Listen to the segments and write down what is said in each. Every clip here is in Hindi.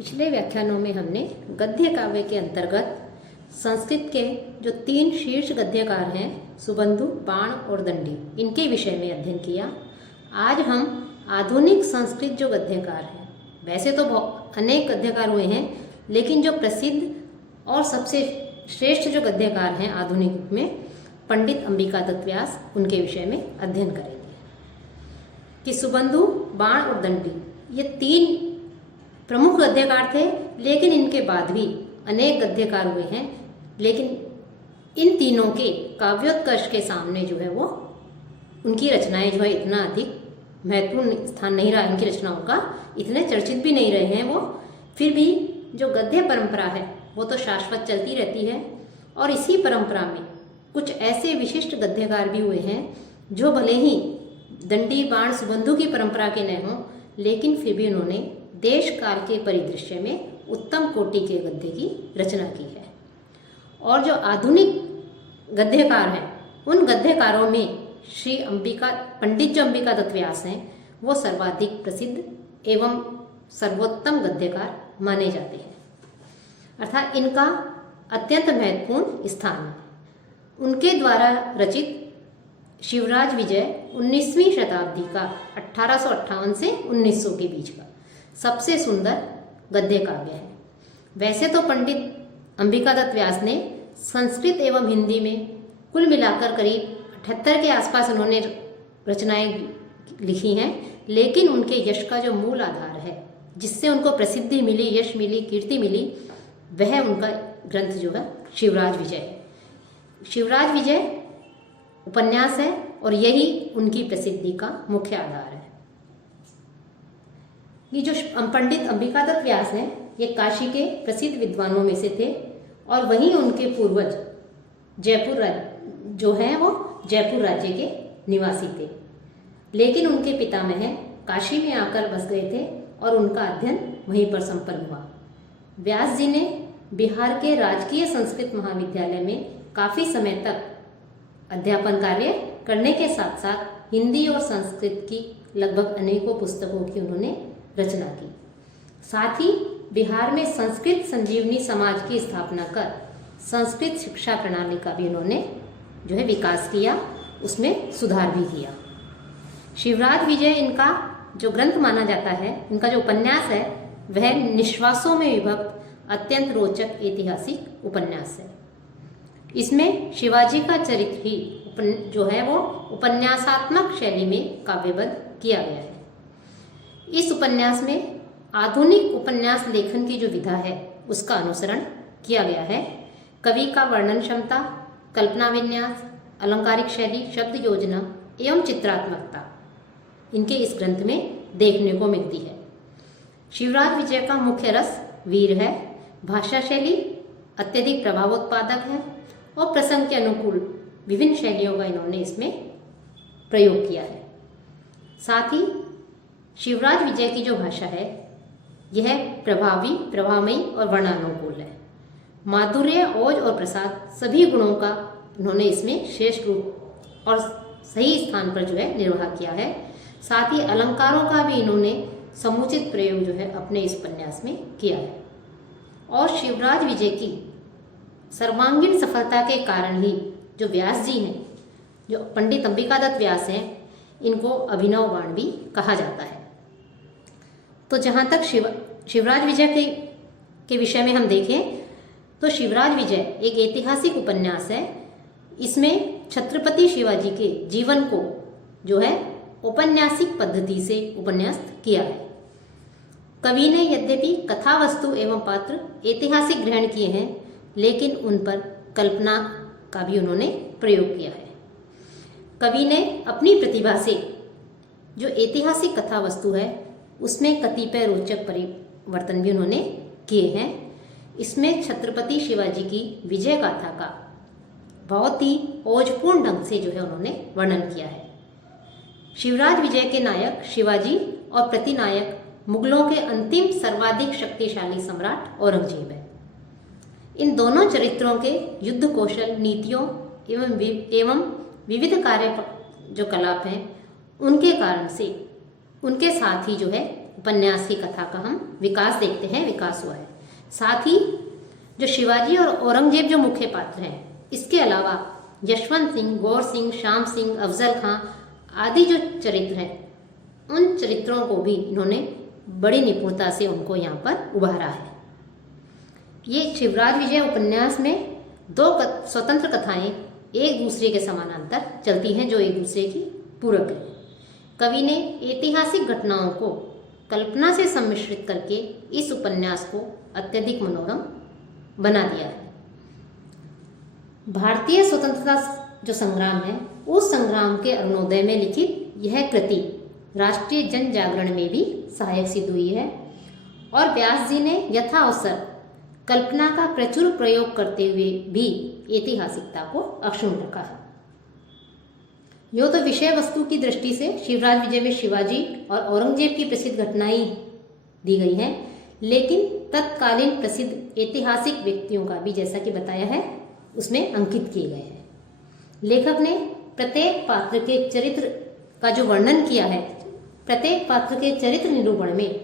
पिछले व्याख्यानों में हमने गद्य काव्य के अंतर्गत संस्कृत के जो 3 शीर्ष गद्यकार हैं सुबंधु, बाण और दंडी, इनके विषय में अध्ययन किया। आज हम आधुनिक संस्कृत जो गद्यकार हैं, वैसे तो अनेक गद्यकार हुए हैं, लेकिन जो प्रसिद्ध और सबसे श्रेष्ठ जो गद्यकार हैं आधुनिक युग में, पंडित अंबिका दत्त व्यास, उनके विषय में अध्ययन करेंगे कि सुबंधु, बाण और दंडी ये 3 प्रमुख गद्यकार थे, लेकिन इनके बाद भी अनेक गद्यकार हुए हैं। लेकिन इन तीनों के काव्योत्कर्ष के सामने जो है वो उनकी रचनाएं जो है इतना अधिक महत्वपूर्ण स्थान नहीं रहा, इनकी रचनाओं का इतने चर्चित भी नहीं रहे हैं वो। फिर भी जो गद्य परंपरा है वो तो शाश्वत चलती रहती है, और इसी परंपरा में कुछ ऐसे विशिष्ट गद्यकार भी हुए हैं जो भले ही दंडी, बाण, सुबंधु की परंपरा के न हों, लेकिन फिर भी उन्होंने देश काल के परिदृश्य में उत्तम कोटि के गद्य की रचना की है। और जो आधुनिक गद्यकार हैं, उन गद्यकारों में पंडित जो अंबिका दत्त व्यास हैं, वो सर्वाधिक प्रसिद्ध एवं सर्वोत्तम गद्यकार माने जाते हैं, अर्थात इनका अत्यंत महत्वपूर्ण स्थान है। उनके द्वारा रचित शिवराज विजय 19वीं शताब्दी का 1858 से 1900 के बीच का सबसे सुंदर गद्य काव्य है। वैसे तो पंडित अंबिका दत्त व्यास ने संस्कृत एवं हिंदी में कुल मिलाकर करीब 78 के आसपास उन्होंने रचनाएं लिखी हैं, लेकिन उनके यश का जो मूल आधार है, जिससे उनको प्रसिद्धि मिली, यश मिली, कीर्ति मिली, वह उनका ग्रंथ जो है शिवराज विजय है। शिवराज विजय उपन्यास है और यही उनकी प्रसिद्धि का मुख्य आधार है। ये जो पंडित अंबिका दत्त व्यास हैं, ये काशी के प्रसिद्ध विद्वानों में से थे, और वहीं उनके पूर्वज जयपुर जो हैं वो जयपुर राज्य के निवासी थे। लेकिन उनके पितामह काशी में आकर बस गए थे और उनका अध्ययन वहीं पर संपन्न हुआ। व्यास जी ने बिहार के राजकीय संस्कृत महाविद्यालय में काफ़ी समय तक अध्यापन कार्य करने के साथ साथ हिंदी और संस्कृत की लगभग अनेकों पुस्तकों की उन्होंने रचना की। साथ ही बिहार में संस्कृत संजीवनी समाज की स्थापना कर संस्कृत शिक्षा प्रणाली का भी उन्होंने जो है विकास किया, उसमें सुधार भी किया। शिवराज विजय इनका जो ग्रंथ माना जाता है, इनका जो उपन्यास है, वह निश्वासों में विभक्त अत्यंत रोचक ऐतिहासिक उपन्यास है। इसमें शिवाजी का चरित्र ही जो है वो उपन्यासात्मक शैली में काव्यबद्ध किया गया है। इस उपन्यास में आधुनिक उपन्यास लेखन की जो विधा है उसका अनुसरण किया गया है। कवि का वर्णन क्षमता, कल्पना विन्यास, अलंकारिक शैली, शब्द योजना एवं चित्रात्मकता इनके इस ग्रंथ में देखने को मिलती है। शिवराज विजय का मुख्य रस वीर है, भाषा शैली अत्यधिक प्रभावोत्पादक है और प्रसंग के अनुकूल विभिन्न शैलियों का इन्होंने इसमें प्रयोग किया है। साथ ही शिवराज विजय की जो भाषा है यह प्रभावी, प्रभावमयी और वर्णनानुकूल है। माधुर्य, ओज और प्रसाद सभी गुणों का उन्होंने इसमें श्रेष्ठ रूप और सही स्थान पर जो है निर्वाह किया है। साथ ही अलंकारों का भी इन्होंने समुचित प्रयोग जो है अपने इस उपन्यास में किया है। और शिवराज विजय की सर्वांगीण सफलता के कारण ही जो व्यास जी हैं, जो पंडित अंबिका दत्त व्यास हैं, इनको अभिनव बाण भी कहा जाता है। तो जहाँ तक शिवराज विजय के विषय में हम देखें तो शिवराज विजय एक ऐतिहासिक उपन्यास है। इसमें छत्रपति शिवाजी के जीवन को जो है औपन्यासिक पद्धति से उपन्यास्त किया है। कवि ने यद्यपि कथा वस्तु एवं पात्र ऐतिहासिक ग्रहण किए हैं, लेकिन उन पर कल्पना का भी उन्होंने प्रयोग किया है। कवि ने अपनी प्रतिभा से जो ऐतिहासिक कथा वस्तु है उसमें कतिपय रोचक परिवर्तन भी उन्होंने किए हैं। इसमें छत्रपति शिवाजी की विजय गाथा का बहुत ही ओजपूर्ण ढंग से जो है उन्होंने वर्णन किया है। शिवराज विजय के नायक शिवाजी और प्रतिनायक मुगलों के अंतिम सर्वाधिक शक्तिशाली सम्राट औरंगजेब है। इन दोनों चरित्रों के युद्ध कौशल, नीतियों एवं विविध कार्य जो कलाप हैं, उनके कारण से उनके साथ ही जो है उपन्यास की कथा का हम विकास देखते हैं, विकास हुआ है। साथ ही जो शिवाजी और औरंगजेब जो मुख्य पात्र हैं, इसके अलावा यशवंत सिंह, गौर सिंह, श्याम सिंह, अफजल खां आदि जो चरित्र हैं, उन चरित्रों को भी इन्होंने बड़ी निपुणता से उनको यहाँ पर उभारा है। ये शिवराज विजय उपन्यास में दो स्वतंत्र कथाएं एक दूसरे के समानांतर चलती हैं, जो एक दूसरे की पूरक है। कवि ने ऐतिहासिक घटनाओं को कल्पना से सम्मिश्रित करके इस उपन्यास को अत्यधिक मनोरम बना दिया है। भारतीय स्वतंत्रता जो संग्राम है, उस संग्राम के अरुणोदय में लिखित यह कृति राष्ट्रीय जन जागरण में भी सहायक सिद्ध हुई है और व्यास जी ने यथाअवसर कल्पना का प्रचुर प्रयोग करते हुए भी ऐतिहासिकता को अक्षुण्ण रखा है। यो तो विषय वस्तु की दृष्टि से शिवराज विजय में शिवाजी और औरंगजेब की प्रसिद्ध घटनाएं दी गई हैं, लेकिन तत्कालीन प्रसिद्ध ऐतिहासिक व्यक्तियों का भी, जैसा कि बताया है, उसमें अंकित किए गए हैं। लेखक ने प्रत्येक पात्र के चरित्र का जो वर्णन किया है, प्रत्येक पात्र के चरित्र निरूपण में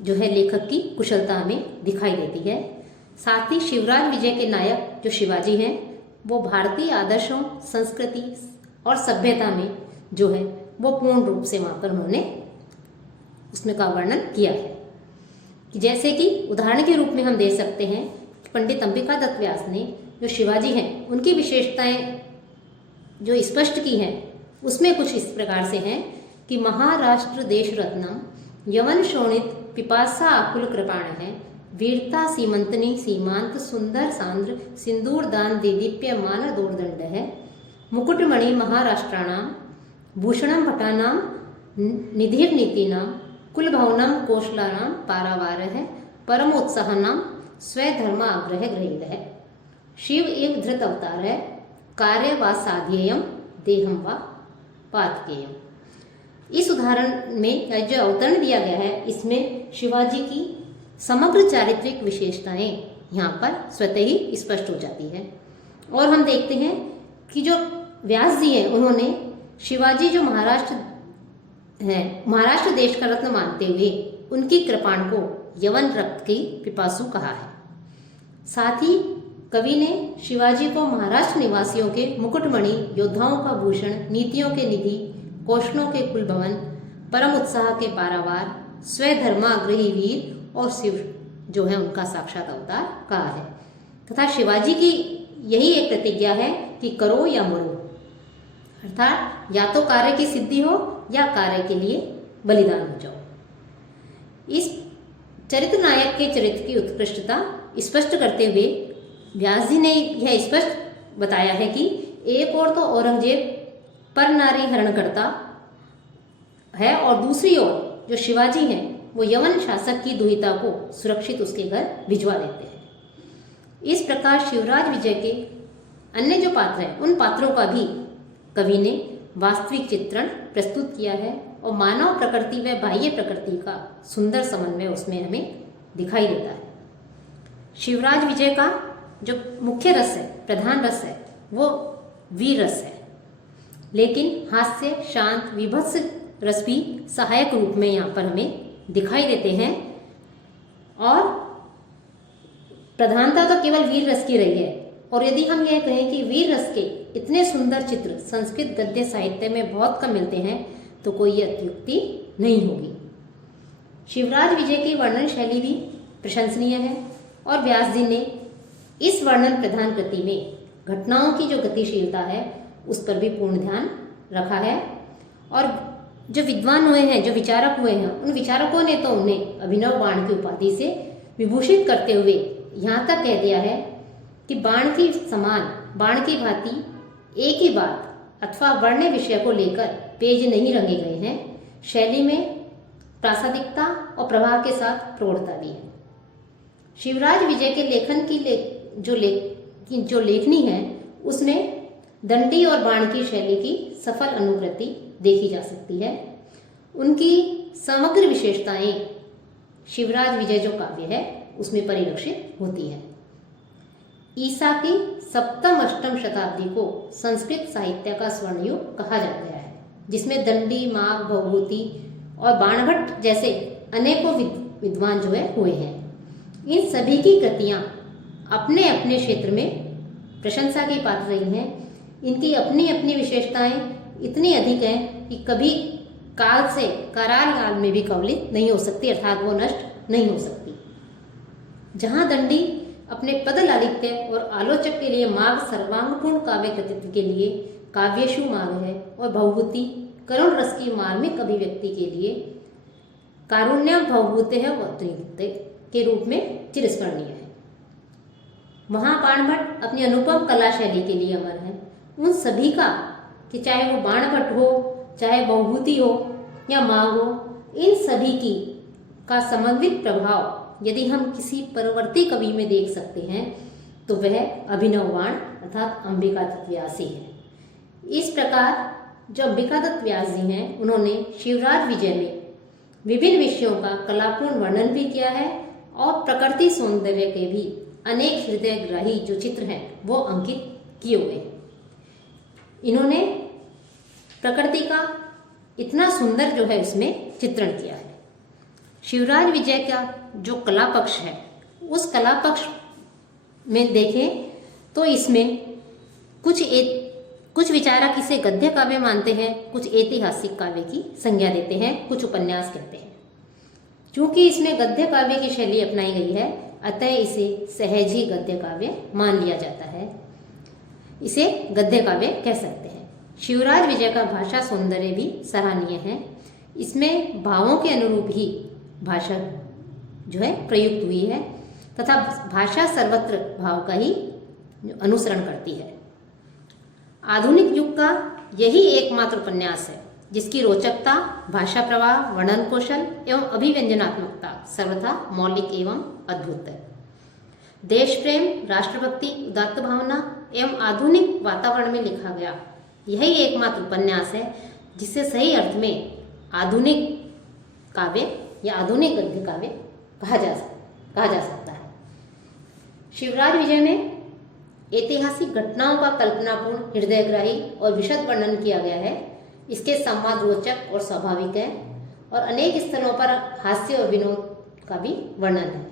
जो है लेखक की कुशलता हमें दिखाई देती है। साथ ही शिवराज विजय के नायक जो शिवाजी हैं, वो भारतीय आदर्शों, संस्कृति और सभ्यता में जो है वो पूर्ण रूप से वहाँ पर उन्होंने उसमें का वर्णन किया है। कि जैसे कि उदाहरण के रूप में हम दे सकते हैं कि पंडित अंबिका दत्त व्यास ने जो शिवाजी हैं उनकी विशेषताएं जो स्पष्ट की हैं, उसमें कुछ इस प्रकार से हैं कि महाराष्ट्र देश रत्नम यवन शोणित पिपासा आकुल कृपाण है, वीरता सीमंतनी सीमांत सुंदर सांद्र सिंदूर दान देदीप्य मान दोर्दंड है, मुकुटमणि महाराष्ट्राणाम भूषणम भटानाम निधिर नीतिनाम कुलभवनम कोशलानाम पारावार है, परमोत्साहनाम स्वधर्माग्रह ग्रहीत है, शिव एक धृत अवतार है, कार्य व साध्येयम देहम व पातकेयम। इस उदाहरण में जो अवतरण दिया गया है, इसमें शिवाजी की समग्र चारित्रिक विशेषताएं यहाँ पर स्वतः ही स्पष्ट हो जाती है। और हम देखते हैं कि जो व्यास जी हैं, उन्होंने शिवाजी जो महाराष्ट्र देश का रत्न मानते हुए उनकी कृपाण को यवन रक्त की पिपासु कहा है। साथ ही कवि ने शिवाजी को महाराष्ट्र निवासियों के मुकुटमणि, योद्धाओं का भूषण, नीतियों के निधि, कौशलों के कुलभवन, परम उत्साह के पारावार, स्वधर्माग्रही वीर और शिव जो है उनका साक्षात अवतार कहा है। तथा शिवाजी की यही एक प्रतिज्ञा है कि करो या मरो, अर्थात या तो कार्य की सिद्धि हो या कार्य के लिए बलिदान हो जाओ। इस चरित्र नायक के चरित्र की उत्कृष्टता स्पष्ट करते हुए व्यास जी ने यह स्पष्ट बताया है कि एक ओर तो औरंगजेब पर नारी हरणकर्ता है और दूसरी ओर जो शिवाजी हैं वो यवन शासक की दुहिता को सुरक्षित उसके घर भिजवा देते हैं। इस प्रकार शिवराज विजय के अन्य जो पात्र हैं, उन पात्रों का भी कवि ने वास्तविक चित्रण प्रस्तुत किया है और मानव प्रकृति व बाह्य प्रकृति का सुंदर समन्वय उसमें हमें दिखाई देता है। शिवराज विजय का जो मुख्य रस है, प्रधान रस है, वो वीर रस है, लेकिन हास्य, शांत, विभत्स रस भी सहायक रूप में यहाँ पर हमें दिखाई देते हैं। और प्रधानता तो केवल वीर रस की रही है। और यदि हम यह कहें कि वीर रस के इतने सुंदर चित्र संस्कृत गद्य साहित्य में बहुत कम मिलते हैं, तो कोई अत्युक्ति नहीं होगी। शिवराज विजय की वर्णन शैली भी प्रशंसनीय है और व्यास जी ने इस वर्णन प्रधान कृति में घटनाओं की जो गतिशीलता है उस पर भी पूर्ण ध्यान रखा है। और जो विद्वान हुए हैं, जो विचारक हुए हैं, उन विचारकों ने तो उन्हें अभिनव बाण की उपाधि से विभूषित करते हुए यहाँ तक कह दिया है कि बाण की समान, बाण की भांति एक ही बात अथवा वर्ण विषय को लेकर पेज नहीं रंगे गए हैं। शैली में प्रासादिकता और प्रभाव के साथ प्रौढ़ता भी है। शिवराज विजय के लेखन की जो लेखनी है उसमें दंडी और बाण की शैली की सफल अनुवृत्ति देखी जा सकती है। उनकी समग्र विशेषताएं शिवराज विजय जो काव्य है उसमें परिलक्षित होती है। ईसा की 7वीं-8वीं शताब्दी को संस्कृत साहित्य का स्वर्णयुग कहा जा गया है, जिसमें दंडी, माघ, भवभूति और बाणभट्ट जैसे अनेकों विद्वान जो है हुए हैं। इन सभी की कृतियाँ अपने अपने क्षेत्र में प्रशंसा की पात्र रही हैं। इनकी अपनी अपनी विशेषताएं इतनी अधिक हैं कि कभी काल से कराल काल में भी कवलित नहीं हो सकती, अर्थात वो नष्ट नहीं हो सकती। जहाँ दंडी अपने पद लालित्य और आलोचक के लिए मार्ग सर्वांगपूर्ण काव्य कृतित्व के लिए काव्यशु मार्ग है, और भवभूति करुण रस की मार्मिक अभिव्यक्ति के लिए कारुण्य भवभूते है के रूप में चिरस्मरणीय है। वहाँ बाणभट्ट अपनी अनुपम कला शैली के लिए अमर है। उन सभी का, कि चाहे वो बाणभट्ट हो, चाहे भवभूति हो या मांग हो, इन सभी की का समन्वित प्रभाव यदि हम किसी परवर्ती कवि में देख सकते हैं तो वह अभिनव बाण अर्थात अंबिकादत्त व्यास ही है। इस प्रकार जो अंबिकादत्त व्यास जी हैं, उन्होंने शिवराज विजय में विभिन्न विषयों का कलापूर्ण वर्णन भी किया है और प्रकृति सौंदर्य के भी अनेक हृदयग्राही जो चित्र हैं वो अंकित किए हुए हैं। इन्होंने प्रकृति का इतना सुंदर जो है उसमें चित्रण किया है। शिवराज विजय का जो कला पक्ष है, उस कला पक्ष में देखें तो इसमें कुछ विचारक इसे गद्य काव्य मानते हैं, कुछ ऐतिहासिक काव्य की संज्ञा देते हैं, कुछ उपन्यास कहते हैं। क्योंकि इसमें गद्य काव्य की शैली अपनाई गई है, अतः इसे सहज ही गद्य काव्य मान लिया जाता है, इसे गद्य काव्य कह सकते हैं। शिवराज विजय का भाषा सौंदर्य भी सराहनीय है। इसमें भावों के अनुरूप ही भाषा जो है प्रयुक्त हुई है तथा भाषा सर्वत्र भाव का ही अनुसरण करती है। आधुनिक युग का यही एकमात्र उपन्यास है जिसकी रोचकता, भाषा प्रवाह, वर्णन कौशल एवं अभिव्यंजनात्मकता सर्वथा मौलिक एवं अद्भुत है। देश प्रेम, राष्ट्रभक्ति, उदात्त भावना एवं आधुनिक वातावरण में लिखा गया यही एकमात्र उपन्यास है जिसे सही अर्थ में आधुनिक काव्य या आधुनिक गद्य काव्य कहा जा सकता है। शिवराज विजय में ऐतिहासिक घटनाओं का कल्पनापूर्ण, हृदयग्राही और विशद वर्णन किया गया है। इसके संवाद रोचक और स्वाभाविक है और अनेक स्थलों पर हास्य और विनोद का भी वर्णन है।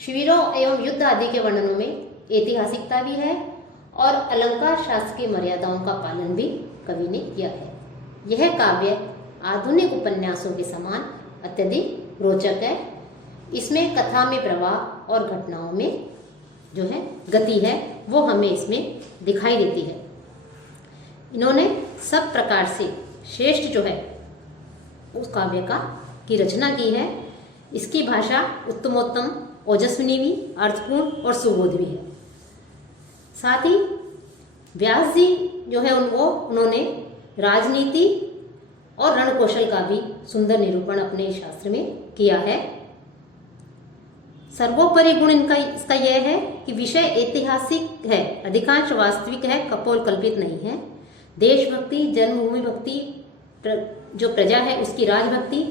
शिविरों एवं युद्ध आदि के वर्णनों में ऐतिहासिकता भी है और अलंकार शास्त्र की मर्यादाओं का पालन भी कवि ने किया है। यह काव्य आधुनिक उपन्यासों के समान अत्यधिक रोचक है। इसमें कथा में प्रवाह और घटनाओं में जो है गति है वो हमें इसमें दिखाई देती है। इन्होंने सब प्रकार से श्रेष्ठ जो है उस काव्य की रचना की है। इसकी भाषा उत्तमोत्तम, ओजस्विनी भी, अर्थपूर्ण और सुबोध भी है। साथ ही व्यास जी जो है उन्होंने राजनीति और रणकौशल का भी सुंदर निरूपण अपने शास्त्र में किया है। सर्वोपरि गुण इसका यह है कि विषय ऐतिहासिक है, अधिकांश वास्तविक है, कपोल कल्पित नहीं है। देशभक्ति, जन्मभूमि भक्ति, जो प्रजा है उसकी राजभक्ति,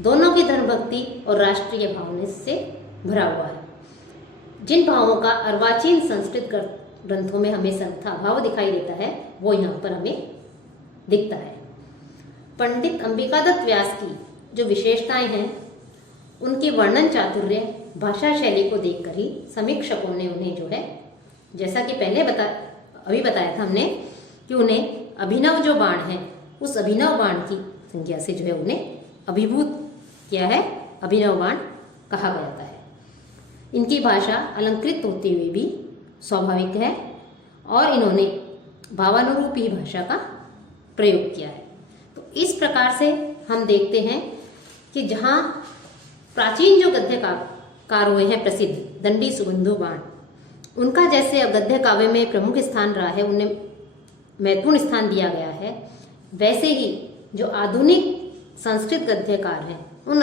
दोनों की धर्मभक्ति और राष्ट्रीय भावना से भरा हुआ है। जिन भावों का अर्वाचीन संस्कृत ग्रंथों में हमें संथा भाव दिखाई देता है वो यहाँ पर हमें दिखता है। पंडित अंबिकादत्त व्यास की जो विशेषताएं हैं उनकी वर्णन चातुर्य, भाषा शैली को देखकर ही समीक्षकों ने उन्हें जो है, जैसा कि पहले अभी बताया था हमने कि उन्हें अभिनव जो बाण है उस अभिनव बाण की संज्ञा से जो है उन्हें अभिभूत किया है, अभिनव बाण कहा जाता है। इनकी भाषा अलंकृत होते हुए भी स्वाभाविक है और इन्होंने भावानुरूप ही भाषा का प्रयोग किया है। तो इस प्रकार से हम देखते हैं कि जहाँ प्राचीन जो गद्यकार हुए हैं प्रसिद्ध, दंडी, सुबंधु, बाण, उनका जैसे गद्य काव्य में प्रमुख स्थान रहा है, उन्हें महत्वपूर्ण स्थान दिया गया है, वैसे ही जो आधुनिक संस्कृत गद्यकार हैं उन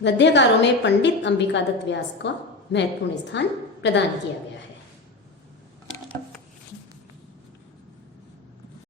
गद्यकारों में पंडित अंबिकादत्त व्यास को महत्वपूर्ण स्थान प्रदान किया गया है।